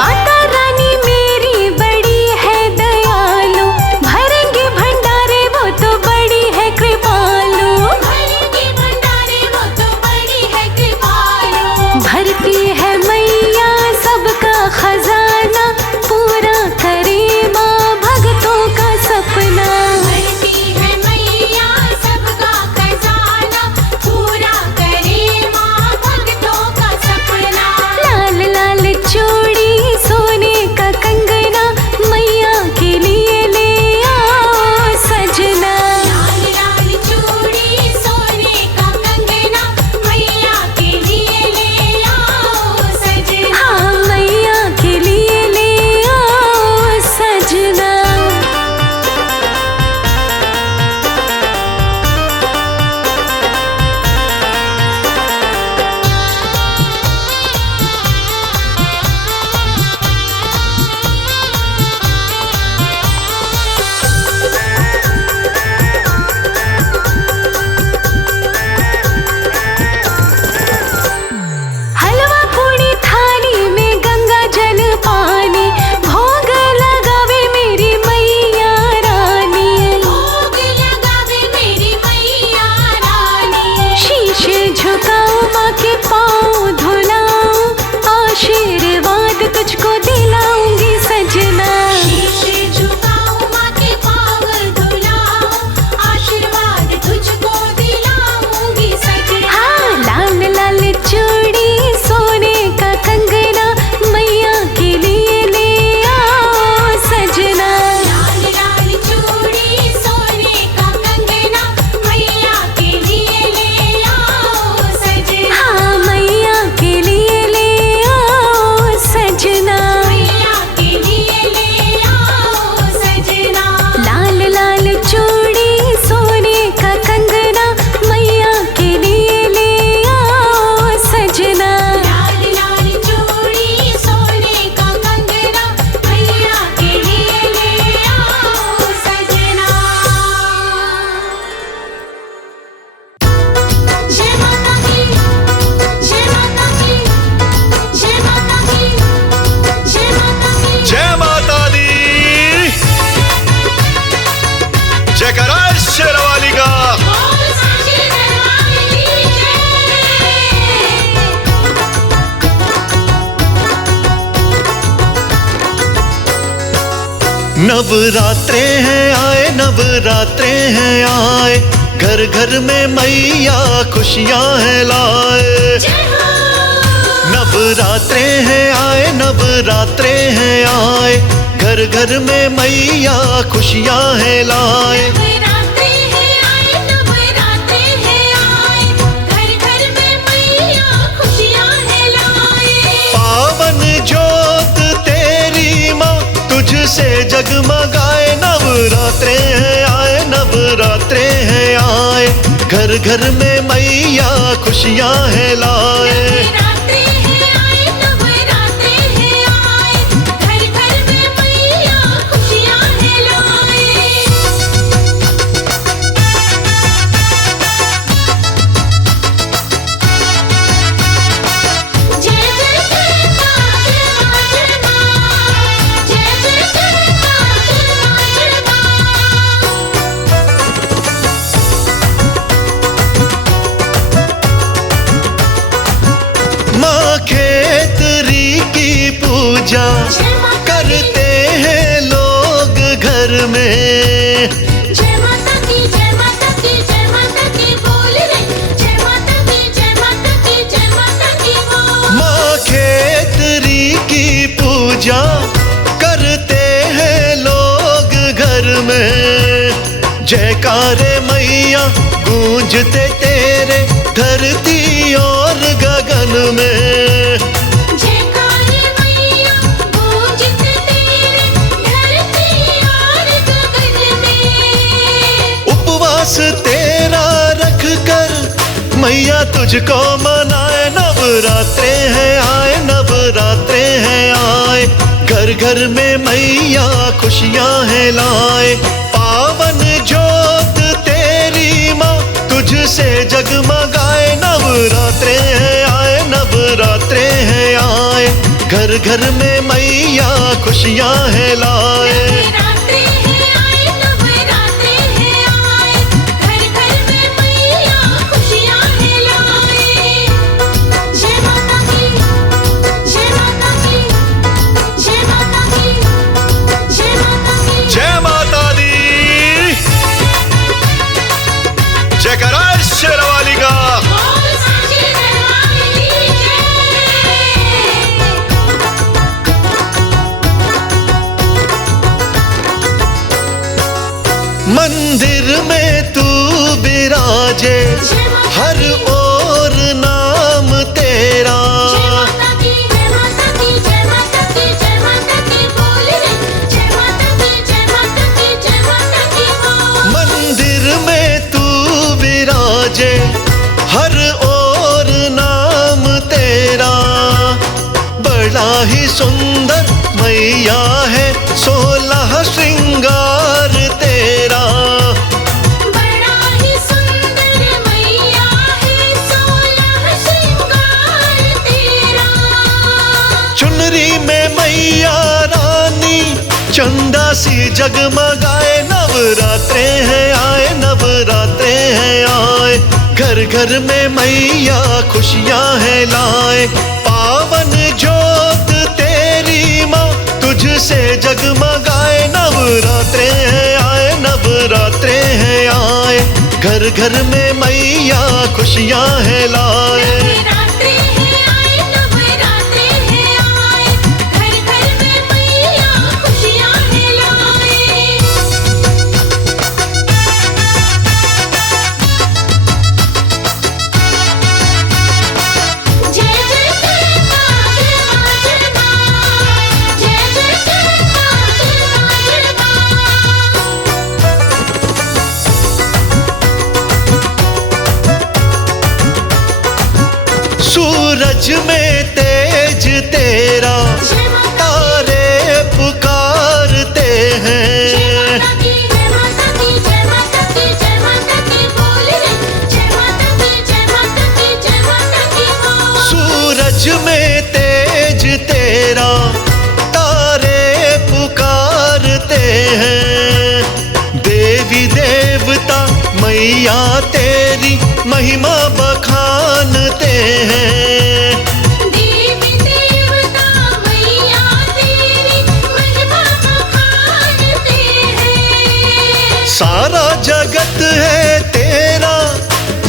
माता रानी मेरी बड़ी है दयालु, भरेंगे भंडारे वो तो बड़ी है कृपालु, भरेंगे भंडारे वो तो बड़ी है कृपालु। भरती है मैया सबका खजाना, पूरा करे माँ भक्तों का सपना। भरती है मैया सबका खजाना, पूरा करे माँ भक्तों का सपना। लाल लाल चूड़ी सोने का कंगना, मैया के लिए ले आओ सजना। लाल लाल चूड़ी सोने का कंगना, मैया के लिए ले आओ सजना। हाँ मैया के लिए ले आओ सजना। हलवा पूरी थाली में गंगा जल पानी, भोग लगावे मेरी मैया रानी। भोग लगावे मेरी मैया रानी। शीश झुकाओ माँ के पाँव धुलाऊं, आशीर्वाद तुझको दिलाऊंगी सजना। शीश झुकाऊं माँ के पाँव धुलाऊं, आशीर्वाद तुझको दिलाऊंगी सजना। हाँ लाल लाल चूड़ी सोने का कंगना, मैया के लिए ले आओ सजना। लाल लाल चूड़ी सोने का कंगना, मैया के लिए ले आओ सजना। हाँ मैया के लिए ले आओ सजना। मैया के लिए ले आओ सजना। लाल लाल चूड़ी सोने का कंगना, मैया के लिए ले आओ सजना। लाल लाल चूड़ी सोने का कंगना, मैया के लिए ले आओ सजना। जय माता की, जय माता की, जय माता की, जय माता की। जय माता दी, जयकारा शेरवाली का। बोल साची दरबार की जय। नवरात्रे हैं आए, नवरात्रे हैं आए, घर घर में मैया खुशियां हैं लाए। जय हो। नवरात्रे हैं आए, नवरात्रे हैं आए, घर घर में मैया खुशियां हैं लाए। नवरात्रे हैं आए, नवरात्रे हैं आए, घर घर में मैया खुशियां हैं लाए। पावन जोत तेरी माँ तुझसे जगमगाए। नवरात्रे हैं आए, नवरात्रे हैं आए, घर घर में मैया खुशियां हैं लाए। नवरात्रे हैं आए, नवरात्रे हैं आए, घर घर में मैया खुशियां हैं लाए। जय जय जय मां, जय मां, जय मां। जय जय जय मां, जय मां, जय मां। माँ खेतरी की पूजा करते हैं लोग घर में। जय माता की, जय माता की, जय माता की बोल रे। जय माता की, जय माता की, जय माता की बोल। माँ खेतरी की पूजा करते हैं लोग घर में। जयकारे मैया गूंजते तेरे धरती और गगन में। जयकारे मैया गूंजते तेरे धरती और गगन में। उपवास तेरा रख कर मैया तुझको मनाए। नवरात्रे हैं आए, नवरात्रे हैं आए, घर घर में मैया खुशियां हैं लाए। पावन जोत तेरी माँ तुझसे जगमगाए। नवरात्रे हैं आए, नवरात्रे हैं आए, घर घर में मैया खुशियां है लाए। नवरात्रि है आए, नवरात्रि है आए, घर घर में मैया खुशियां है लाए। जय माता की, जय माता की, जय माता की, जय माता की। जय माता दी, जयकारा शेरवाली का। बोल साची दरबारी मंदिर में तू विराजे, जय माता हर ओर नाम तेरा। जय माता की, जय माता की, जय माता की, जय माता की बोल रे। जय माता की, जय माता की, जय माता की बोल। मंदिर में तू विराजे, हर ओर नाम तेरा। बड़ा ही सुंदर मैया है, 16 श्रृंगार तेरा। बड़ा ही सुंदर मैया है, 16 श्रृंगार तेरा। चुनरी में मैया रानी चंदा सी जगमगाए। नवरात्रे हैं आए, नवरात्रे हैं आए, घर घर में मैया खुशियां है लाए। पावन जोत तेरी माँ तुझसे जगमगाए। नवरात्रे हैं आए, नवरात्रे हैं आए, घर घर में मैया खुशियां है लाए। नवरात्रि है आए, नवरात्रि है आए, घर घर में मैया खुशियां है लाए। जय जय जय मां, जय मां, जय मां। जय जय जय मां, जय मां, जय मां। सूरज में तेज तेरा, जय माता तारे पुकारते हैं। की, जय माता की, जय माता की, जय माता की बोल रे। जय माता की, जय माता की, जय माता की बोल। सूरज में तेज तेरा, तारे पुकारते हैं। देवी देवता मैया तेरी महिमा बखानते हैं। देवी देवता मैया तेरी महिमा बखानते हैं। सारा जगत है तेरा,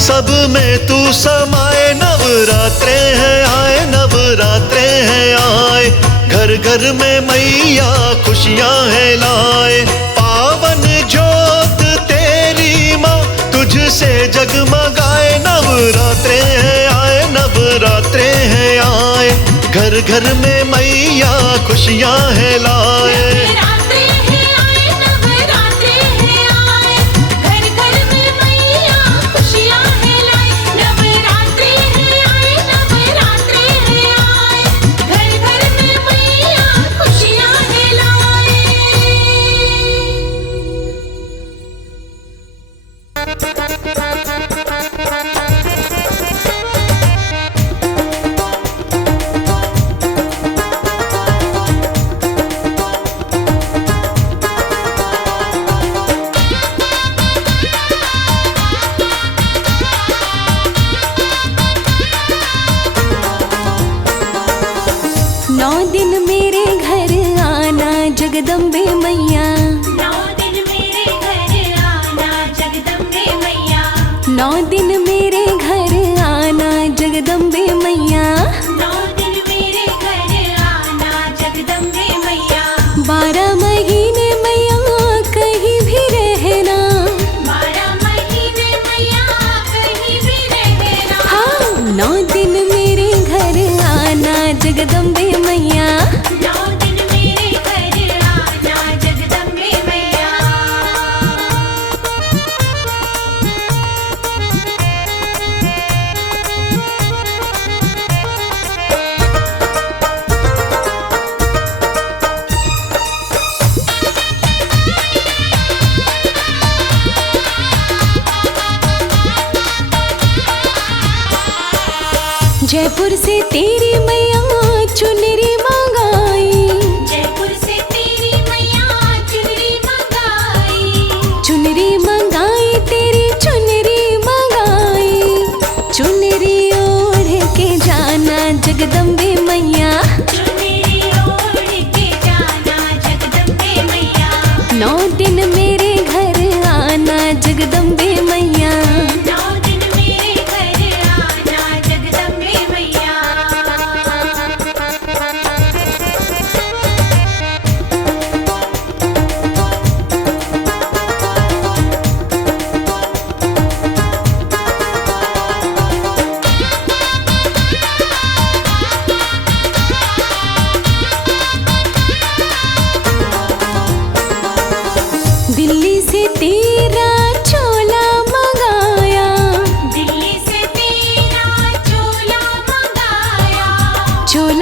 सब में तू समाए। नवरात्रे हैं आए, नवरात्रे हैं आए, घर घर में मैया खुशियां है लाए। पावन जोत तेरी माँ तुझसे जगमगाए। नवरात्रे हैं आए, नवरात्रे हैं आए, घर घर में मैया खुशियां है लाए। नवरात्रि है आए, नवरात्रि है आए, घर घर में मैया खुशियां है लाए। नवरात्रि है आए, नवरात्रि है आए, घर घर में मैया खुशियां है लाए। जगदम्बे मैया 9 दिन मेरे घर आना जगदम्बे मैया 9 दिन मेरे घर आना जगदम्बे मैया 9 दिन मेरे घर आना जगदम्बे मैया 12 महीने मैया कहीं भी रहना 12 महीने मैया कहीं भी रहना हाँ 9 दिन मेरे घर आना जगदम्बे मैया 9 दिन मेरे घर आना जगदम्बे मैया जयपुर से तेरी मैया चुनरी मांगा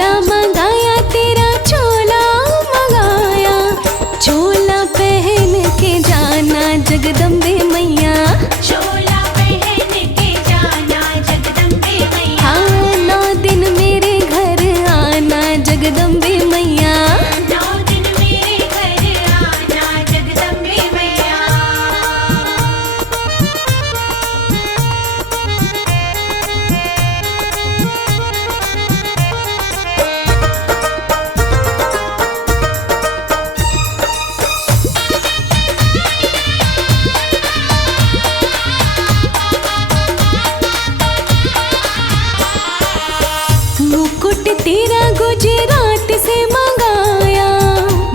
चोला मंगाया तेरा चोला मंगाया, चोला पहन के जाना जगदम्बे मैया। चोला पहन के जाना जगदम्बे मैया। हाँ 9 दिन मेरे घर आना जगदम्बे मैया। 9 दिन मेरे घर आना जगदम्बे मैया। मुकुट तेरा गुजरात से मंगाया,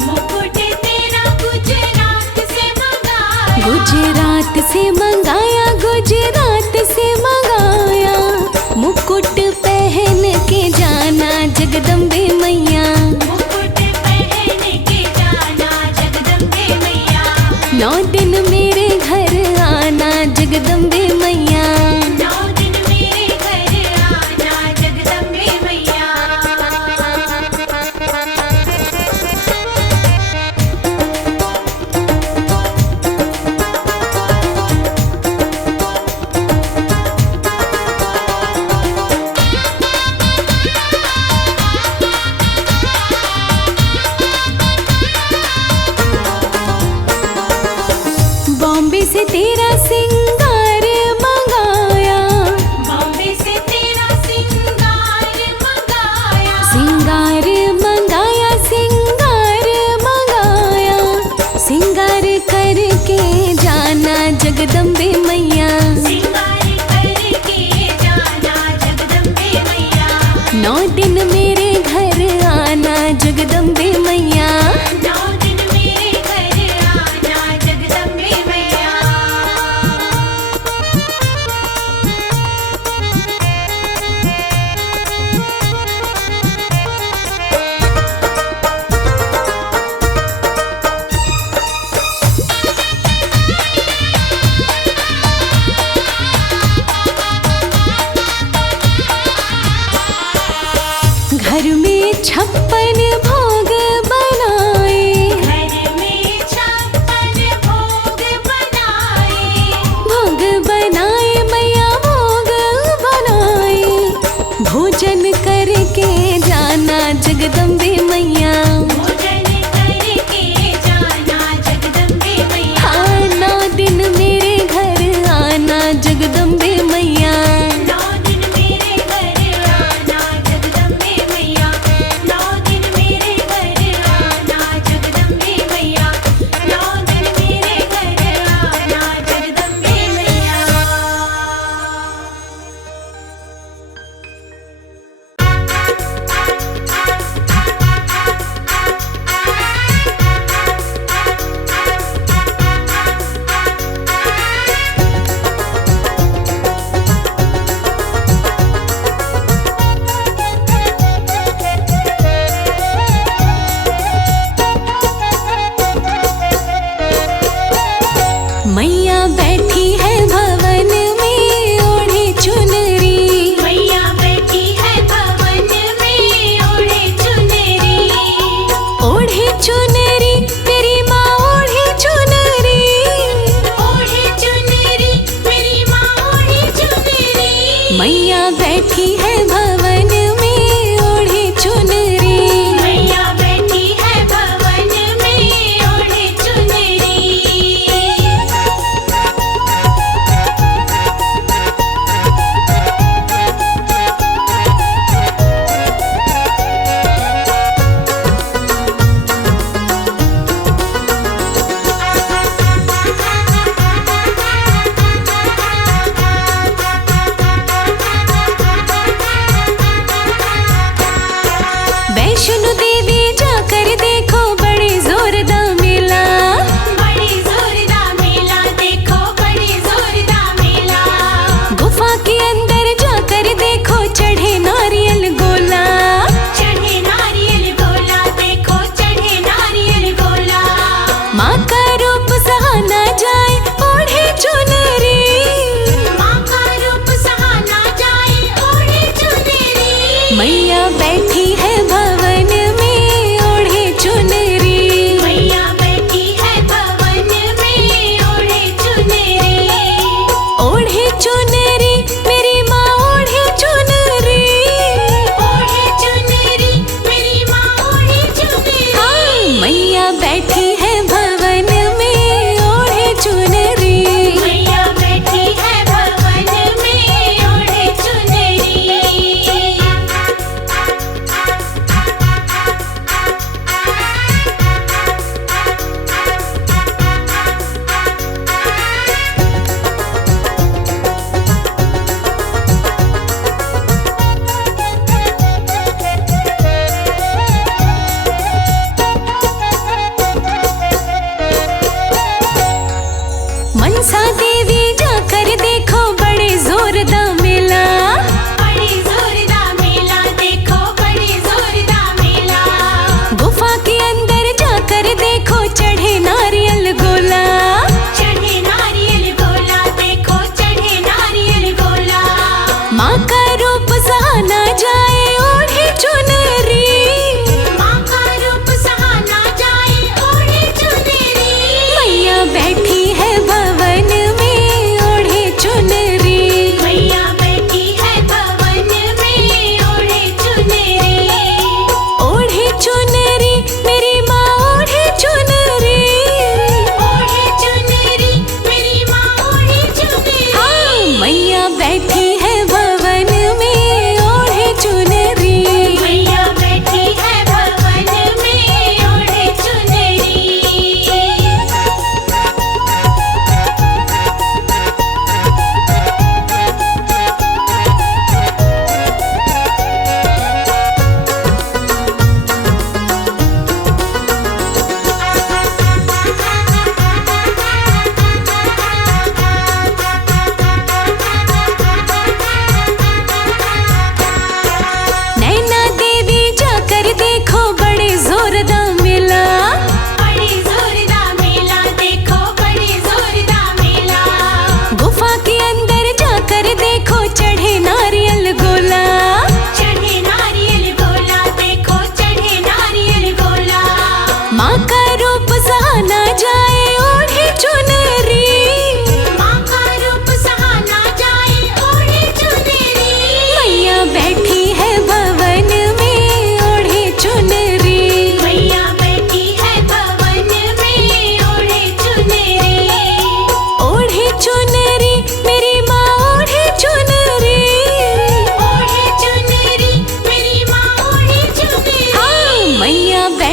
मुकुट तेरा गुजरात से मंगाया। गुजरात से मंगाया, गुजरात से मंगाया। मुकुट पहन के जाना जगदम्बे मैया। मुकुट पहन के जाना जगदम्बे मैया। 9 दिन मेरे घर आना जगदम्बे मैया। 9 दिन मेरे घर आना जगदम्बे मैया। बॉम्बे से तेरा सिंगार मंगाया, बॉम्बे से तेरा सिंगार मंगाया। सिंगार मंगाया, सिंगार मंगाया। सिंगार करके जाना जगदम्बे मैया। सिंगार करके जाना जगदम्बे मैया। 9 दिन मेरे घर आना जगदम्बे मैया। 9 दिन मेरे घर आना जगदम्बे मैया। घर में 56 भोग बनाए, घर में 56 भोग बनाए। भोग बनाए मैया, भोग बनाए। भोजन करके जाना जगदम्बे मैया। भोजन करके जाना जगदम्बे मैया। हाँ 9 दिन मेरे घर आना जगदम्बे मैया। 9 दिन मेरे घर आना जगदम्बे मैया। 9 दिन मेरे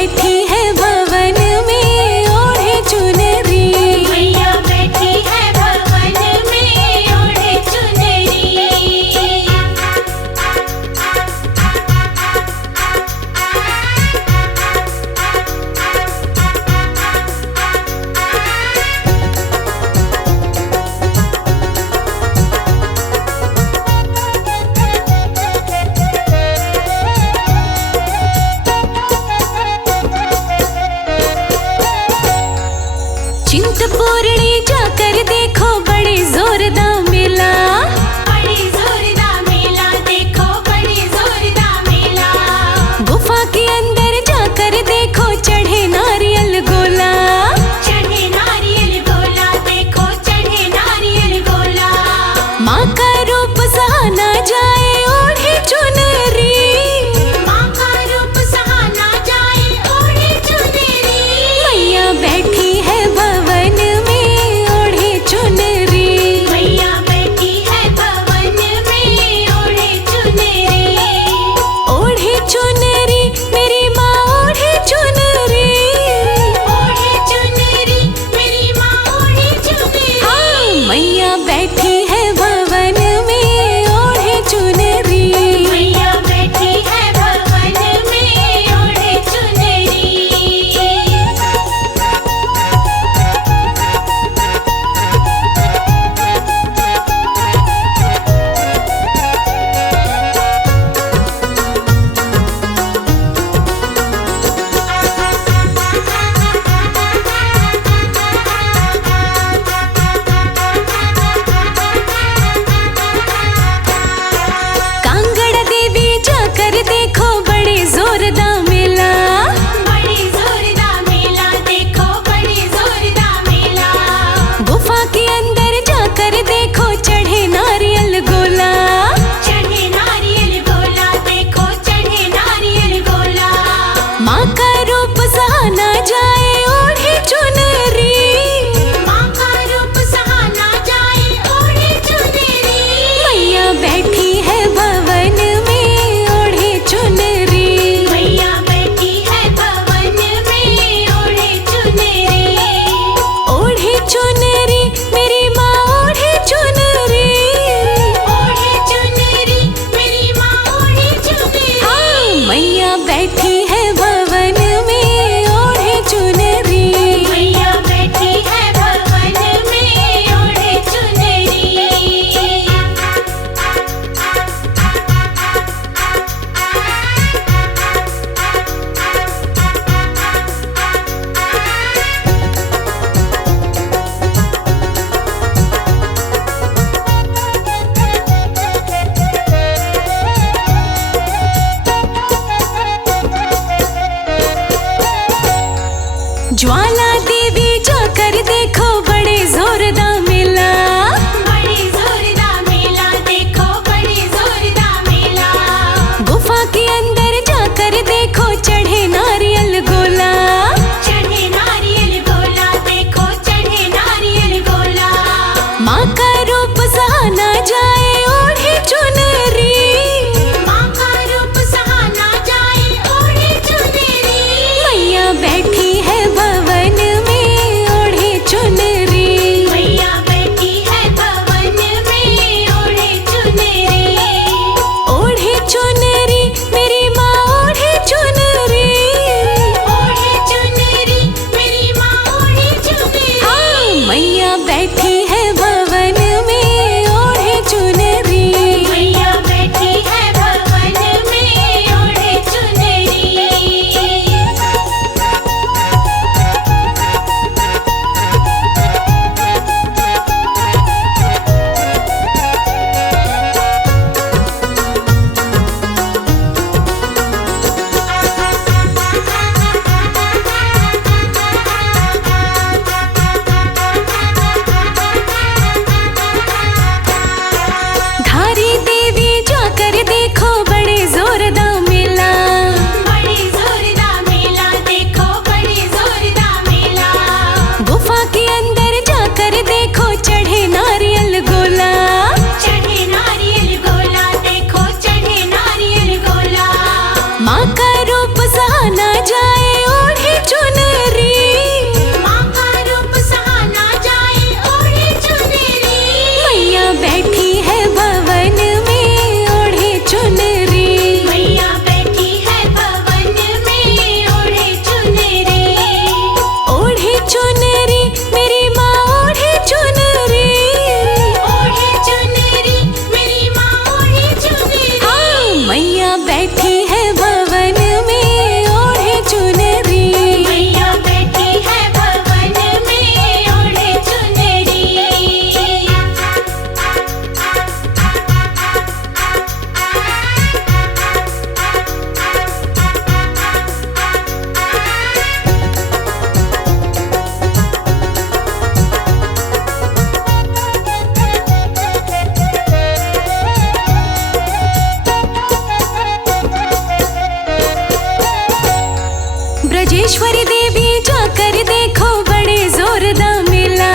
बैठी है भवन में ओढ़े चुनरी। मैया बैठी है भवन में ओढ़े चुनरी। चिंतपूर्णी जाकर देखो बड़ी जोरदार मेला। बड़ी जोरदार मेला देखो, बड़ी जोरदार मेला। गुफा के अंदर जाकर देखो चढ़े नारियल गोला। चढ़े नारियल गोला देखो, चढ़े नारियल गोला। माँ का रूप सहा ना जाए ओढ़े चुनरी। माँ का रूप सहा ना जाए ओढ़े चुनरी। मैया बैठी है भवन में ओढ़े चुनरी। मैया बैठी है भवन में ओढ़े चुनरी। ओढ़े चुनरी मेरी माँ ओढ़े चुनरी। ओढ़े चुनरी मेरी माँ ओढ़े चुनरी। हाँ, मैया बैठी है भवन में ओढ़े चुनरी। मैया बैठी है भवन में ओढ़े चुनरी। कांगड़ा देवी जाकर देखो बड़ी जोरदार मेला। बड़ी जोरदार मेला देखो, बड़ी जोरदार मेला। गुफा के अंदर जाकर देखो चढ़े नारियल गोला। चढ़े नारियल गोला देखो, चढ़े नारियल गोला। माँ का रूप सहा ना जाए ओढ़े चुनरी। माँ का रूप सहा ना जाए ओढ़े चुनरी। मैया बैठी है भवन में ओढ़े चुनरी। मैया बैठी है भवन में ओढ़े चुनरी। ओढ़े चुनरी मेरी माँ ओढ़े चुनरी। ओढ़े चुनरी मेरी माँ ओढ़े चुनरी। हाँ, मैया बैठी है भवन में ओढ़े चुनरी। मैया बैठी है भवन में ओढ़े चुनरी। ज्वाला देवी जाकर देखो बड़े जोरदार मेला। बड़ी जोरदार मेला देखो, बड़ी जोरदार मेला। गुफा के अंदर जाकर देखो चढ़े नारियल गोला। चढ़े नारियल गोला देखो, चढ़े नारियल गोला। माँ का रूप सहा ना जाए ओढ़े चुनरी। माँ का रूप सहा ना जाए ओढ़े चुनरी। मैया बैठी है भवन में ओढ़े चुनरी। मैया बैठी है भवन में ओढ़े चुनरी। ओढ़े चुनरी मेरी माँ ओढ़े चुनरी। ओढ़े चुनरी मेरी माँ ओढ़े चुनरी। हाँ, मैया बैठी है भवन में ओढ़े चुनरी। मैया बैठी है भवन में ओढ़े चुनरी। माँ का रूप सहा ना जाए ब्रजेश्वरी देवी जाकर देखो बड़े जोरदार मेला।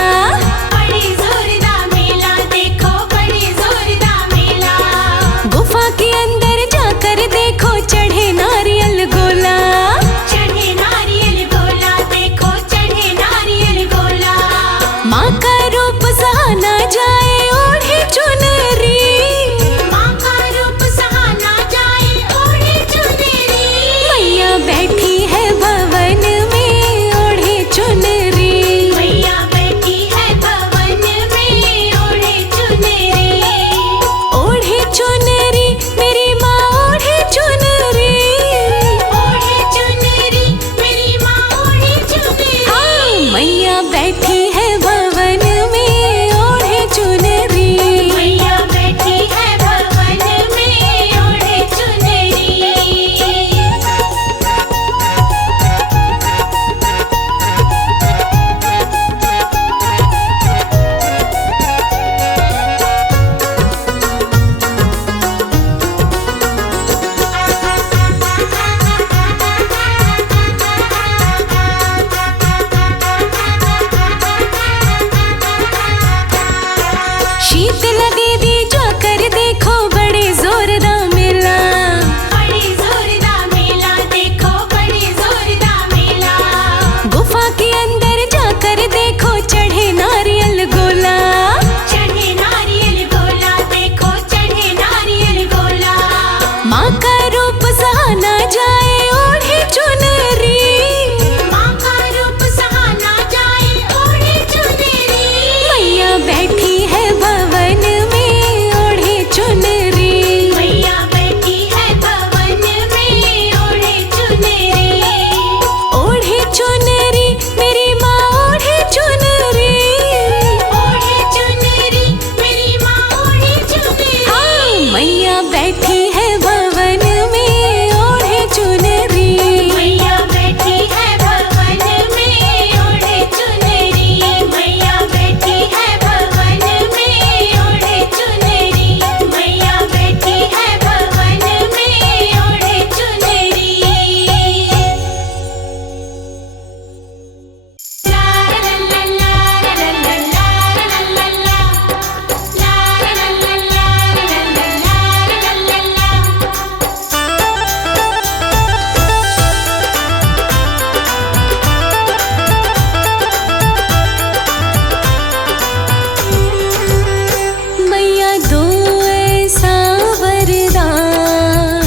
बड़ी जोरदार मेला देखो, बड़ी जोरदार मेला। गुफा के अंदर जाकर देखो चढ़े नारियल गोला। चढ़े नारियल गोला देखो, चढ़े नारियल गोला। माँ का रूप सहा जाए ओढ़े चुनरी। माँ का रूप सहा ना जाए ओढ़े चुनरी। मैया बैठी है भवन में ओढ़े चुनरी। मैया बैठी है भवन में ओढ़े चुनरी। ओढ़े चुनरी मेरी माँ ओढ़े चुनरी। ओढ़े चुनरी मेरी माँ ओढ़े चुनरी। हाँ, मैया बैठी है भवन में ओढ़े चुनरी। मैया बैठी है भवन में ओढ़े चुनरी। शीतला देवी जाकर देखो बड़े जोरदार मेला। बड़ी जोरदार मेला देखो, बड़ी जोरदार मेला। गुफा के अंदर जाकर देखो चढ़े नारियल गोला। चढ़े नारियल गोला देखो, चढ़े नारियल गोला। माँ का रूप सहा जाए ओढ़े चुनरी। माँ का रूप सहा ना जाए ओढ़े चुनरी। मैया बैठी है भवन में ओढ़े चुनरी। मैया बैठी है भवन में ओढ़े चुनरी। ओढ़े चुनरी मेरी माँ ओढ़े चुनरी। ओढ़े चुनरी मेरी माँ ओढ़े चुनरी। हाँ, मैया बैठी है भवन में ओढ़े चुनरी। मैया बैठी है भवन में ओढ़े चुनरी। मैया बैठी है भवन में ओढ़े चुनरी। मैया बैठी है भवन में ओढ़े चुनरी। ला ला ला ला ला ला ला ला ला ला ला ला ला। मैया दो ऐसा वरदान।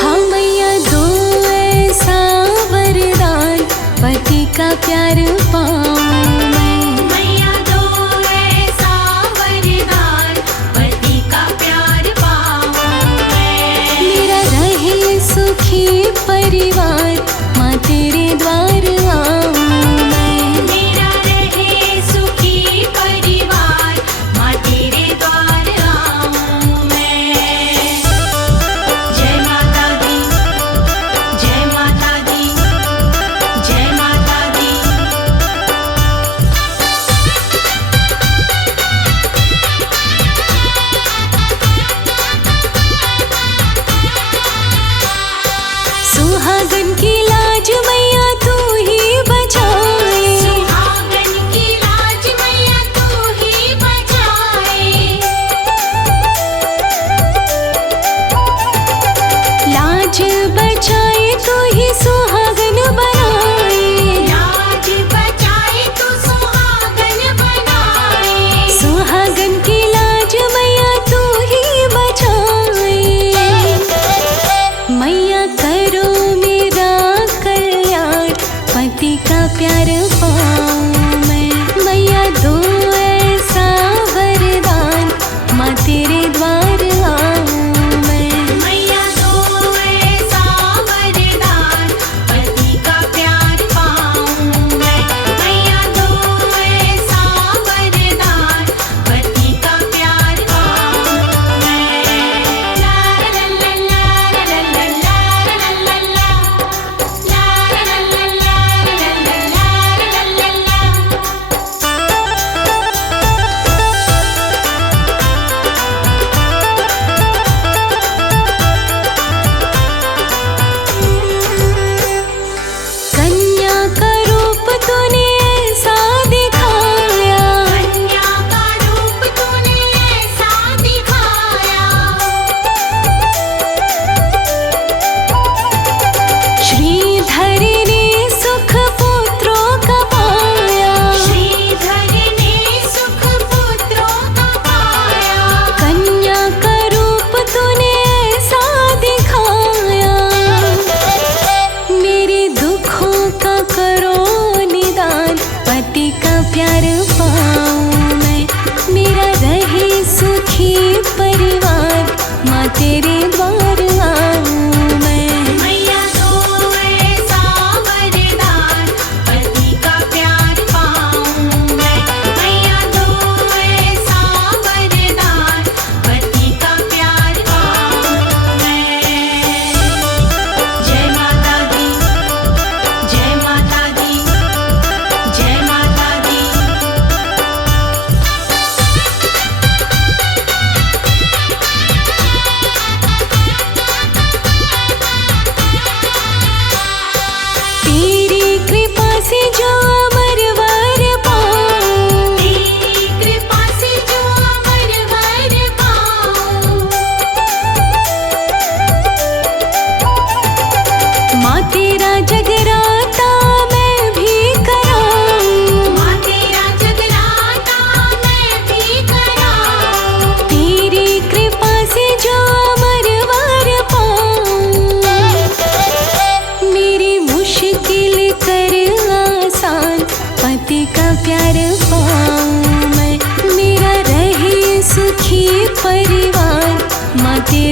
हाँ मैया दो ऐसा वरदान, पति का प्यार पाऊं मैं। मैया दो ऐसा वरदान, पति का प्यार पाऊं मैं। मेरा रहे सुखी परिवार, माँ तेरे द्वार आऊं मैं। मेरा रहे सुखी परिवार, माँ तेरे द्वार आऊं मैं। जय माता दी, जय माता दी, जय माता दी। सुहागन की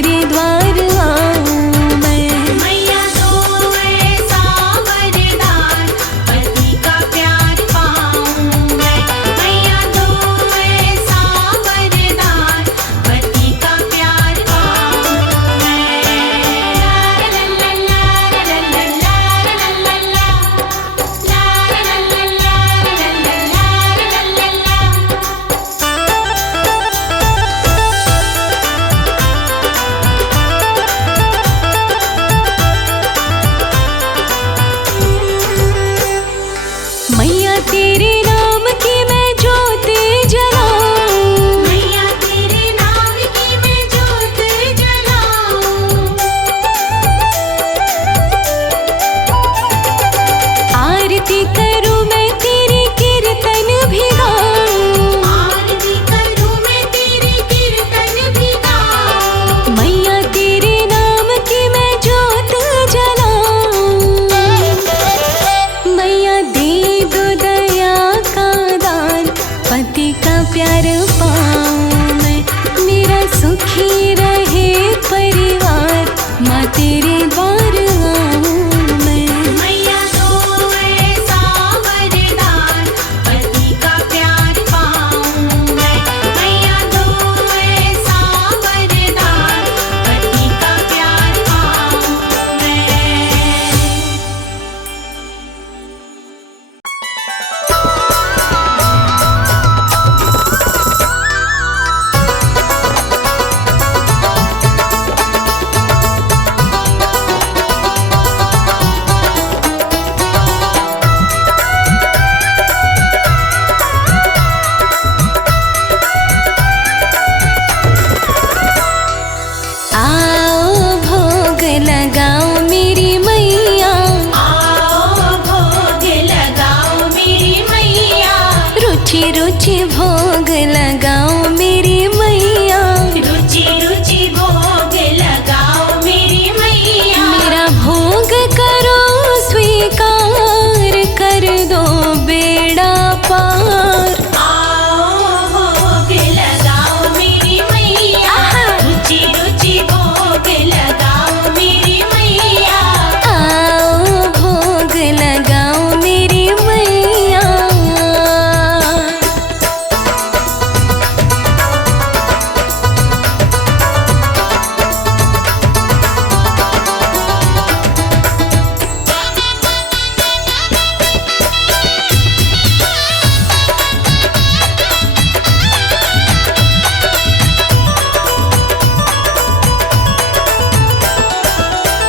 तेरे द्वार आऊं मैं। मैया दो ऐसा वरदान पति का प्यार पाऊं मैं। मैया दो ऐसा वरदान पति का प्यार पाऊं मैं। ला ला ला ला ला ला ला ला मैया तेरे नाम की मैं ज्योत जलाऊं। मैया तेरे नाम की मैं ज्योत जलाऊं। आरती करूं मैं तेरी कीर्तन भी गाऊं। आरती करूं मैं तेरी कीर्तन भी गाऊं। मैया तेरे नाम की मैं ज्योत जलाऊं। मैया दे दो दया का दान पति का प्यार पाऊं मैं। मेरा सुखी रहे परिवार माँ तेरे द्वार आऊं मैं। मैया दो ऐसा वरदान पति का प्यार पाऊं मैं। मैया दो ऐसा वरदान पति का प्यार पाऊं मैं। आओ भोग लगाओ मेरी मैया। आओ भोग लगाओ मेरी मैया। रुचि रुचि भोग लगाओ मेरी मैया। रुचि रुचि भोग लगाओ मेरी मैया। मेरा भोग करो स्वीकार कर दो बेड़ा पार। आओ भोग लगाओ मेरी मैया। रुचि रुचि भोग लगाओ मेरी मैया। आओ भोग लगाओ मेरी मैया।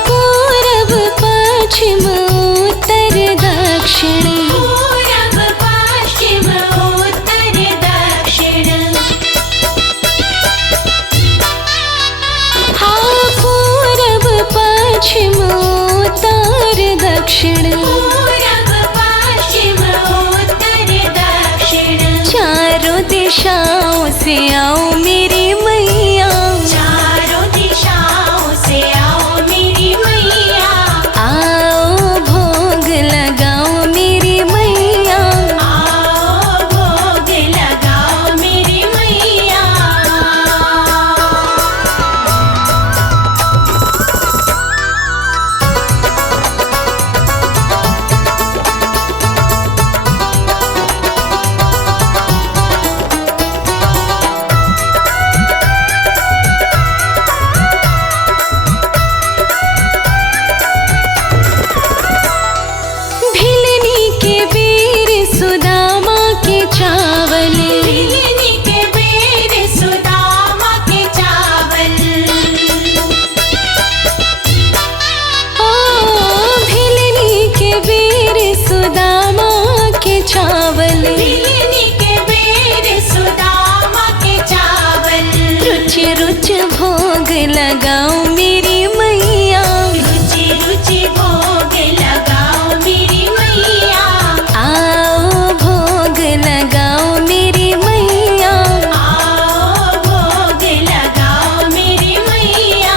पूरब पश्चिम उत्तर दक्षिण। पूरब पश्चिम उत्तर दक्षिण। हाँ पूरब पश्चिम उत्तर दक्षिण। पूरब पश्चिम उत्तर दक्षिण। चारों दिशाओं से आओ मेरी मैया। चारों दिशाओं से आओ मेरी मैया। आओ भोग लगाओ मेरी मैया। आओ भोग लगाओ मेरी मैया। भिलनी के वीर सुदामा के चावल। भिलनी के बेर सुदामा के चावल। ओ भिलनी के वीर सुदामा के चावल। भिलनी के बेर सुदामा के चावल। रुचि रुचि भोग लगाओ मेरी मैया। रुचि रुचि भोग लगाओ मेरी मैया। आओ भोग लगाओ मेरी मैया। आओ भोग लगाओ मेरी मैया।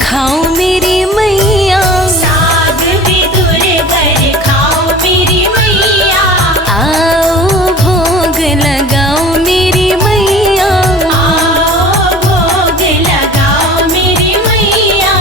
खाओ मेरी मैया, साग भी दूर कर खाओ मेरी मैया, आओ भोग लगाओ मेरी मैया। आओ भोग लगाओ मेरी मैया।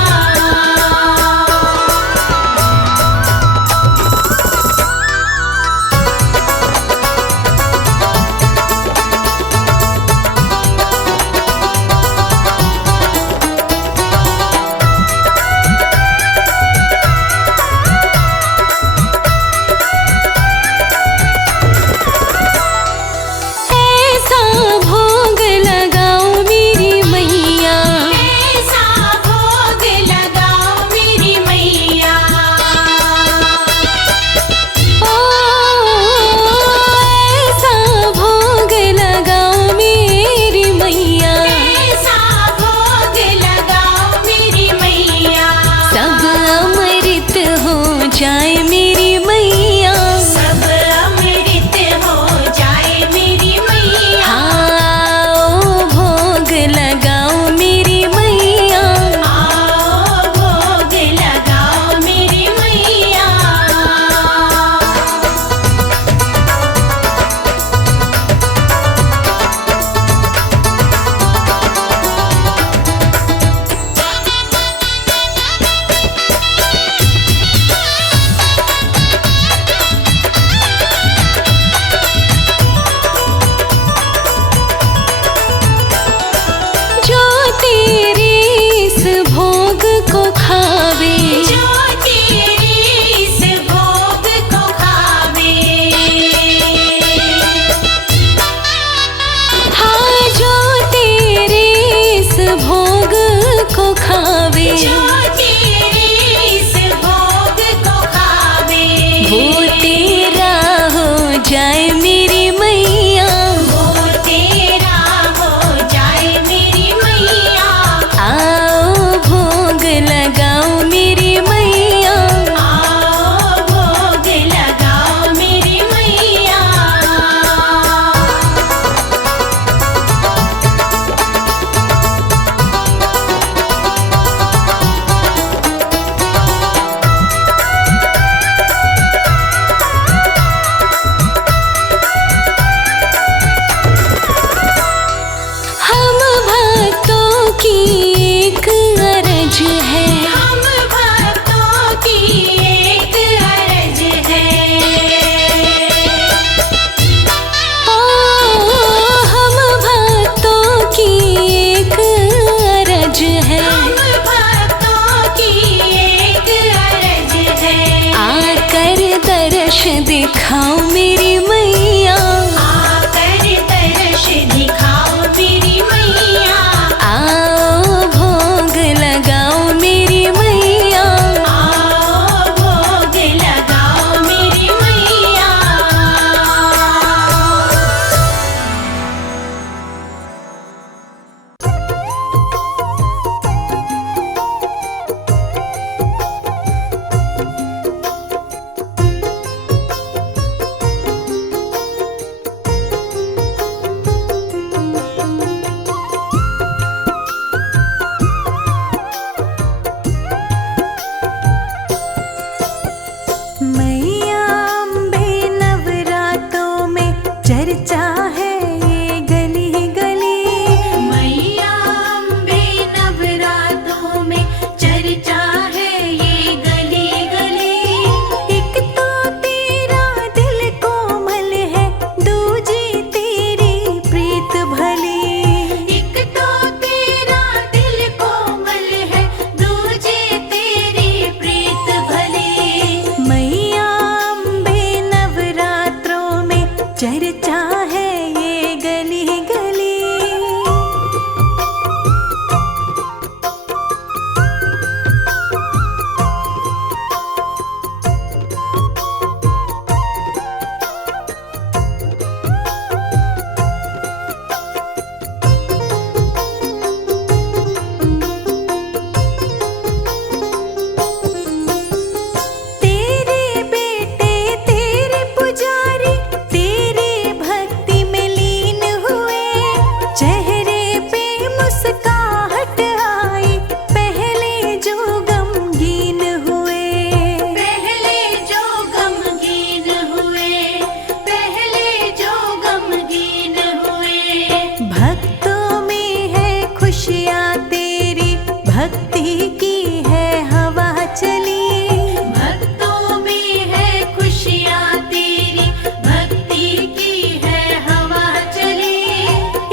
खुशियाँ तेरी भक्ति की है हवा चली। भक्तों में है खुशियाँ तेरी भक्ति की है हवा चली।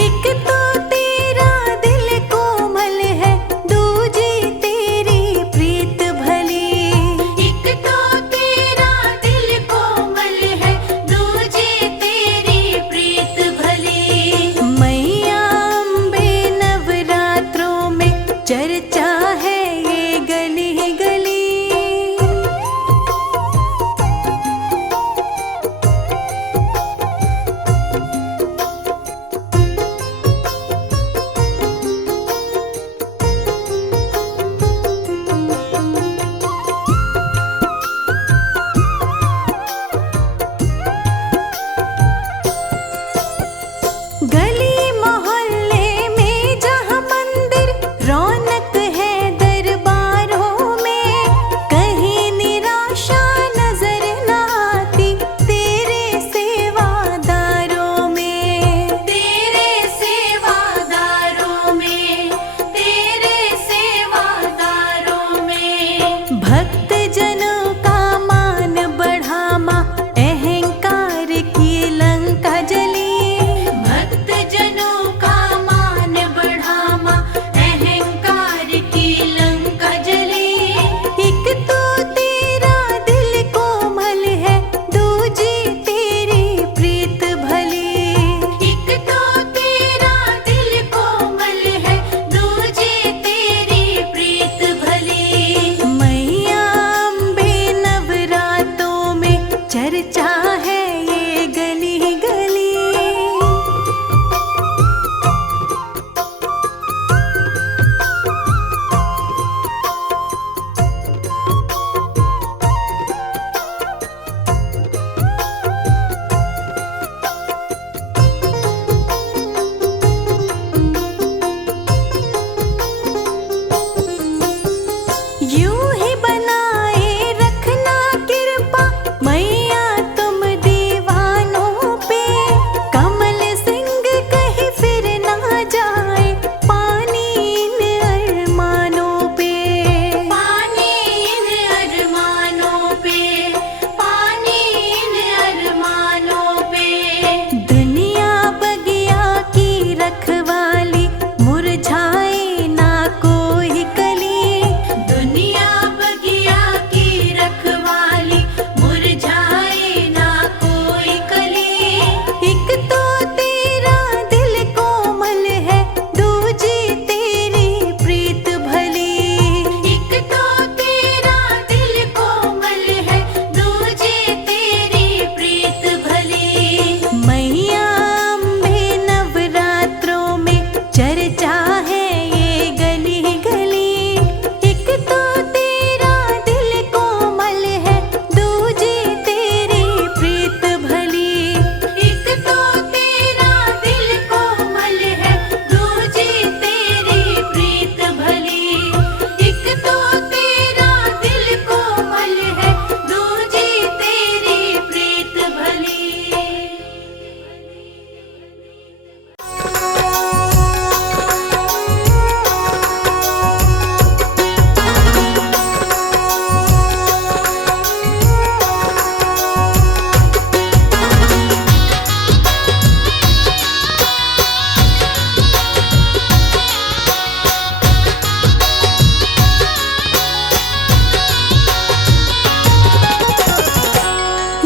एक तो तेरा दिल कोमल है, दूजी तेरी प्रीत भली। एक तो तेरा दिल कोमल है, दूजी तेरी प्रीत भली। मैया अम्बे नवरात्रों में चर्चा है ये गली गली। गली मोहल्ले में जहाँ मंदिर रौनक है दरबारों में, कहीं निराशा नजर न आती तेरे सेवादारों में। तेरे सेवादारों में, तेरे सेवादारों में। भक्त जनों का मान बढ़ा माँ, अहंकार की लंका जली। भक्त जनों का मान बढ़ा माँ, अहंकार की लंका जली। एक तो तेरा दिल कोमल है, दूजी तेरी प्रीत भली। एक तो तेरा दिल कोमल है, दूजी तेरी प्रीत भली। मैया अम्बे नवरातों में चर्चा है ये गली गली। यूं ही बनाए रखना कृपा मैया तुम दीवानों पे। कमल सिंह कहीं फिर ना जाए पानी इन अरमानों पे। पानी इन अरमानों पे, पानी इन अरमानों पे। दुनिया बगिया की रखवाली, मुरझाए ना कोई कली। दुनिया बगिया की रखवाली, मुरझाए ना कोई कली। एक तो तेरा दिल कोमल है, दूजी तेरी प्रीत भली। एक तो तेरा दिल कोमल है, दूजी तेरी प्रीत भली। मैया अम्बे नवरात्रों में चर्चा है ये गली गली। एक तो तेरा दिल कोमल है, दूजी तेरी प्रीत भली। एक तो तेरा दिल कोमल है, दूजी तेरी प्रीत भली। एक तो तेरा दिल कोमल है, दूजी तेरी प्रीत भली।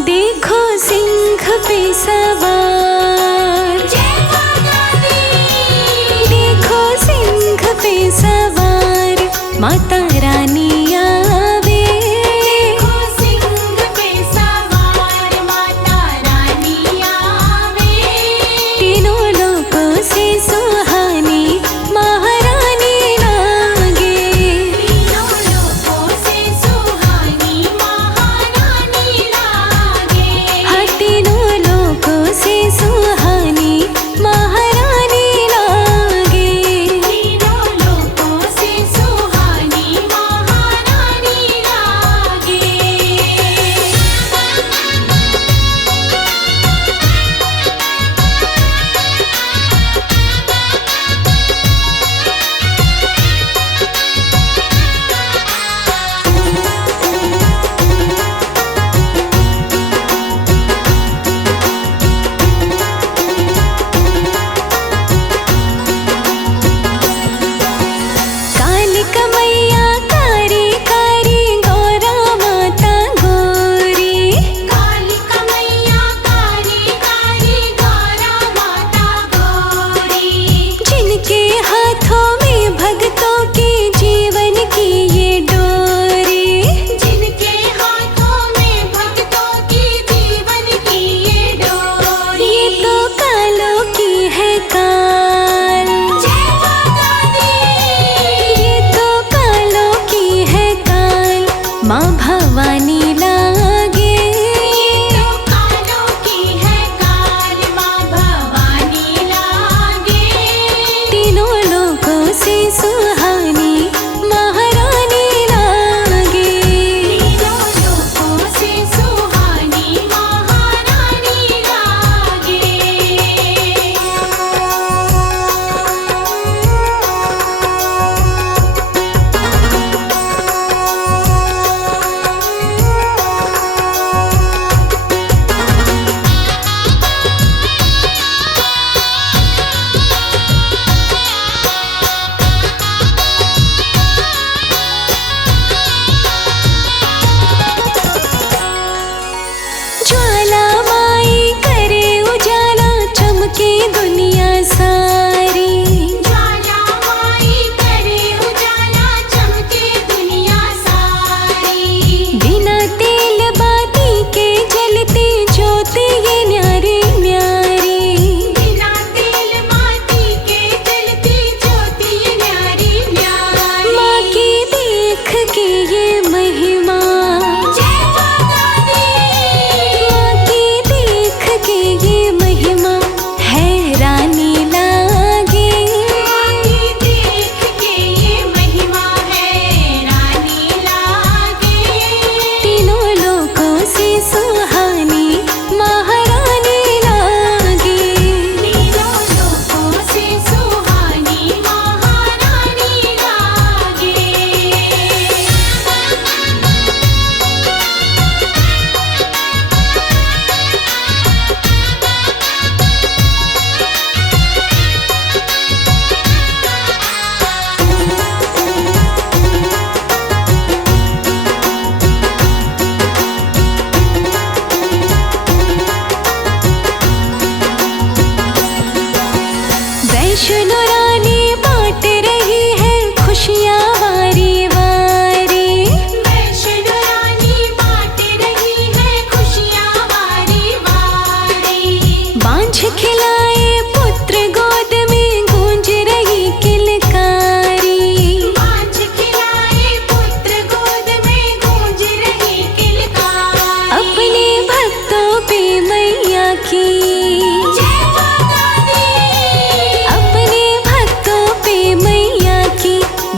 देखो सिंह पे सवार, जय माता दी। देखो सिंह पे सवार माता रानी आवे। देखो सिंह पे सवार माता रानी आवे। तीनों लोकों से सुहानी महारानी लागे। तीनों लोकों से सुहानी महारानी लागे। हाँ, तीनों लोकों से सुहानी महारानी लागे। तीनों लोकों से सुहानी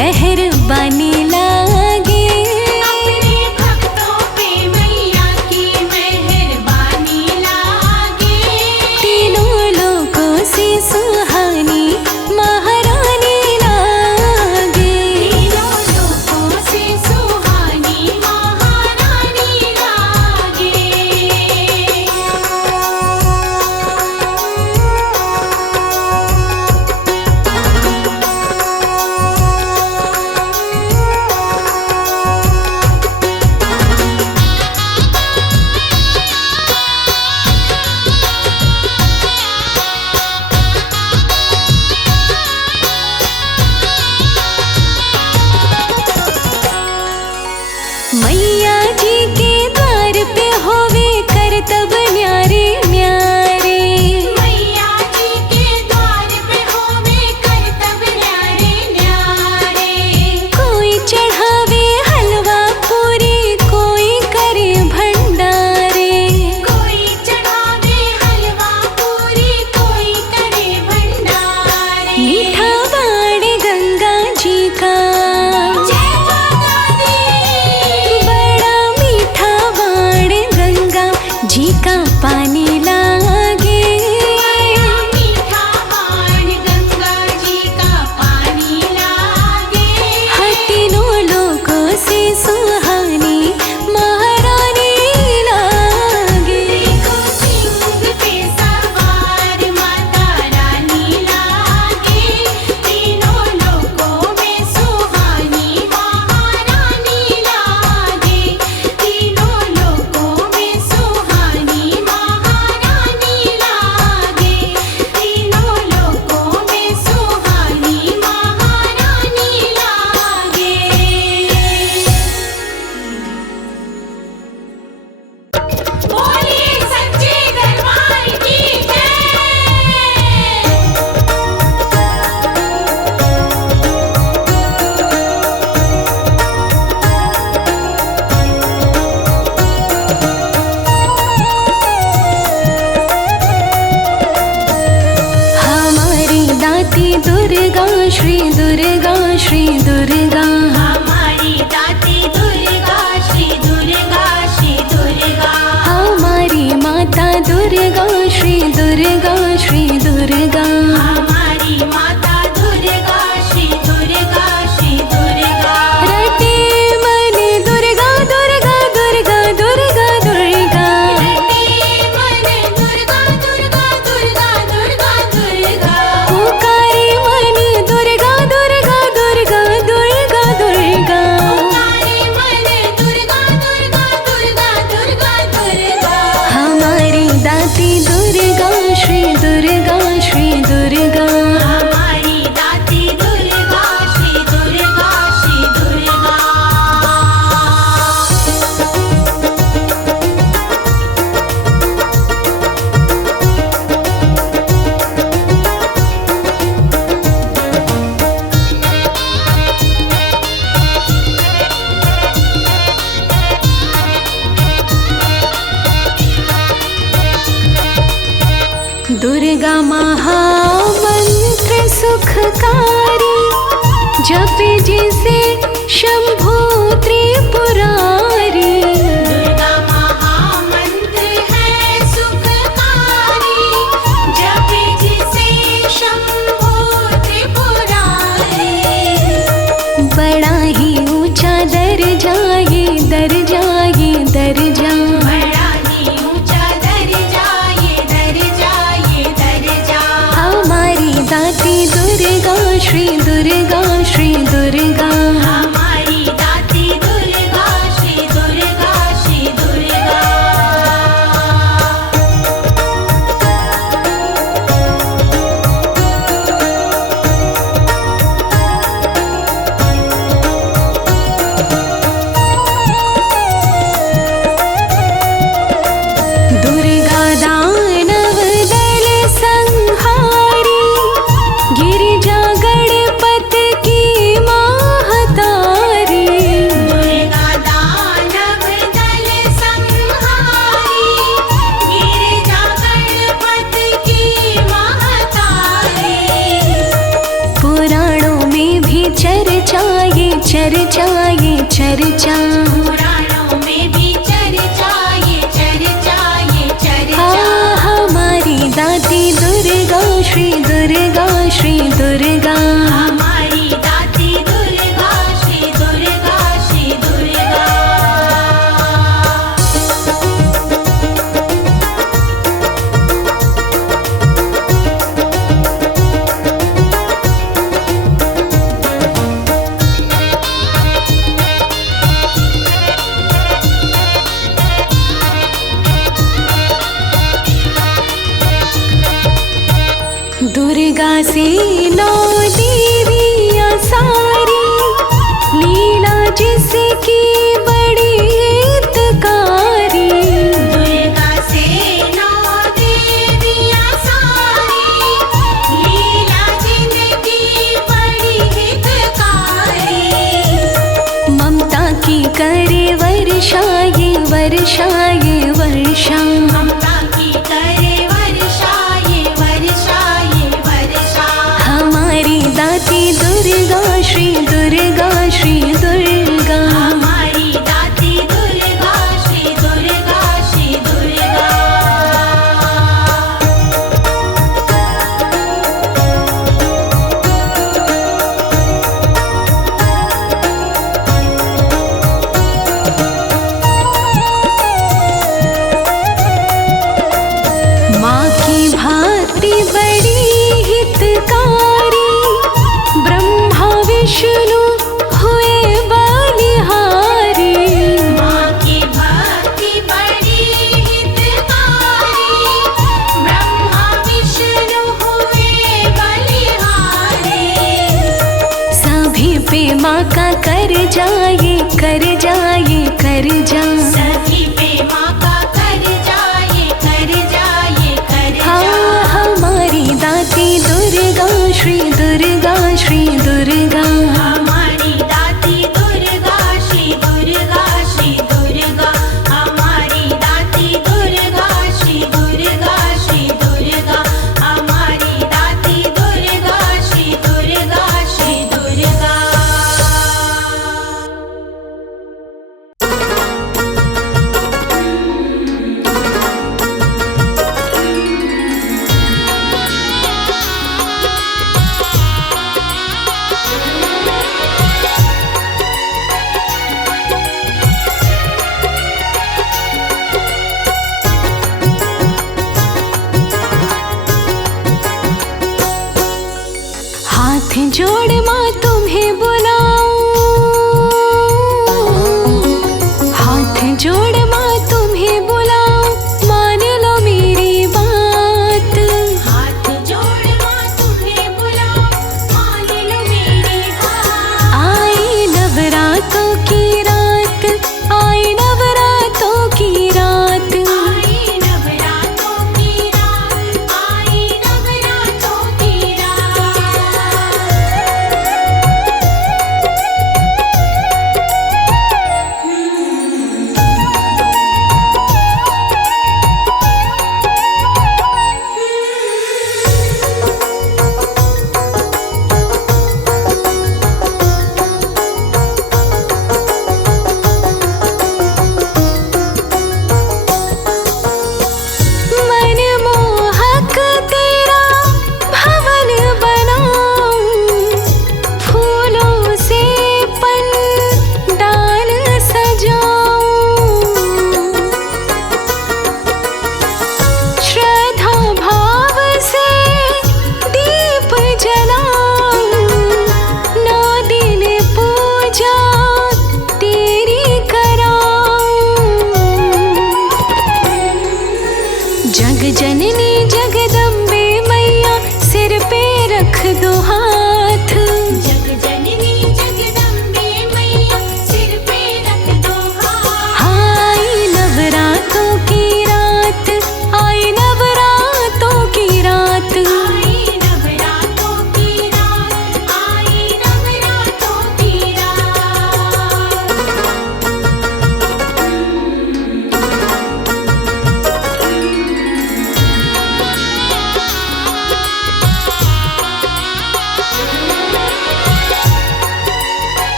मेहरबानी लागे। अपने भक्तों पे मैया की मेहरबानी लागे। तीनों लोकों से सुहानी महारानी लागे। तीनों लोकों से सुहानी महारानी लागे। मैया जी के द्वार पे होवे करतब न्यारे न्यारे। मैया जी के द्वार पे होवे करतब न्यारे न्यारे। कोई चढ़ावे हलवा पूरी, कोई करे भंडारे। कोई चढ़ावे हलवा पूरी, कोई करे भंडारे। मीठा बाण गंगा जी का, जय माता दी। बड़ा मीठा बाण गंगा जी का पानी लागे। बड़ा मीठा बाण गंगा जी का पानी लागे। हाँ, तीनों लोकों से सुहानी महारानी लागे। देखो सिंह पे सवार माता रानी लागे। तीनों लोकों में सुहानी महारानी लागे। तीनों लोकों में सुहानी महारानी लागे। तीनों लोकों में सुहानी महारानी लागे। बोलिए सच्चे दरबार की जय। हमारी दाती दुर्गा श्री दुर्गा श्री दुर्गा। हमारी दाती दुर्गा श्री दुर्गा श्री दुर्गा। हमारी माता दुर्गा श्री दुर्गा श्री दुर्गा। हमारी माता दुर्गा श्री दुर्गा श्री दुर्गा। रटे मन दुर्गा दुर्गा दुर्गा दुर्गा दुर्गा। रटे मन दुर्गा दुर्गा दुर्गा दुर्गा दुर्गा। पुकारे मन दुर्गा दुर्गा दुर्गा दुर्गा दुर्गा। पुकारे मन दुर्गा दुर्गा दुर्गा दुर्गा दुर्गा। हमारी दाती दुर्गा श्री दुर्गा श्री दुर्गा। हमारी दाती दुर्गा श्री दुर्गा श्री दुर्गा। दुर्गा महामंत्र सुखकारी, जपे जिसे शंभु त्रिपुरारी। दुर्गा महामंत्र है सुखकारी, जपे जिसे शंभु त्रिपुरारी। बड़ा ही ऊंचा दर्जा ये दर्जा ये दर्जा। बड़ा ही ऊंचा दर्जा ये दर्जा ये दर्जा। हमारी दाती दुर्गा श्री दुर्गा श्री दुर्गा। हमारी दाती दुर्गा श्री दुर्गा श्री दुर्गा। दुर्गा दानव दल संहारी, गिरिजा गणपति की महतारी। दुर्गा दानव दल संहारी, गिरिजा गणपति की महतारी। पुराणों में भी चर्चा चर्चा ये चर्चा। पुराणों में भी चर्चा ये चर्चा ये चर्चा। हमारी दाती दुर्गा श्री दुर्गा श्री दुर्गा। हमारी दाती दुर्गा श्री दुर्गा श्री दुर्गा। दुर्गा से 9 देवियाँ सारी, लीला जिसकी बड़ी हितकारी। दुर्गा से 9 देवियाँ सारी, लीला जिनकी बड़ी हितकारी। ममता की करे वर्षा ये वर्षा ये वर्षा। ममता की करे वर्षा ये वर्षा ये वर्षा। हमारी दाती दुर्गा श्री दुर्गा श्री दुर्गा। हमारी दाती दुर्गा श्री दुर्गा श्री दुर्गा। माँ की भांति बड़ी हितकारी, ब्रह्मा विष्णु हुए बलिहारी। माँ की भक्ति बड़ी हितकारी, ब्रह्मा विष्णु हुए बलिहारी। सभी पे माँ का कर जाए कर जाए कर जा। सभी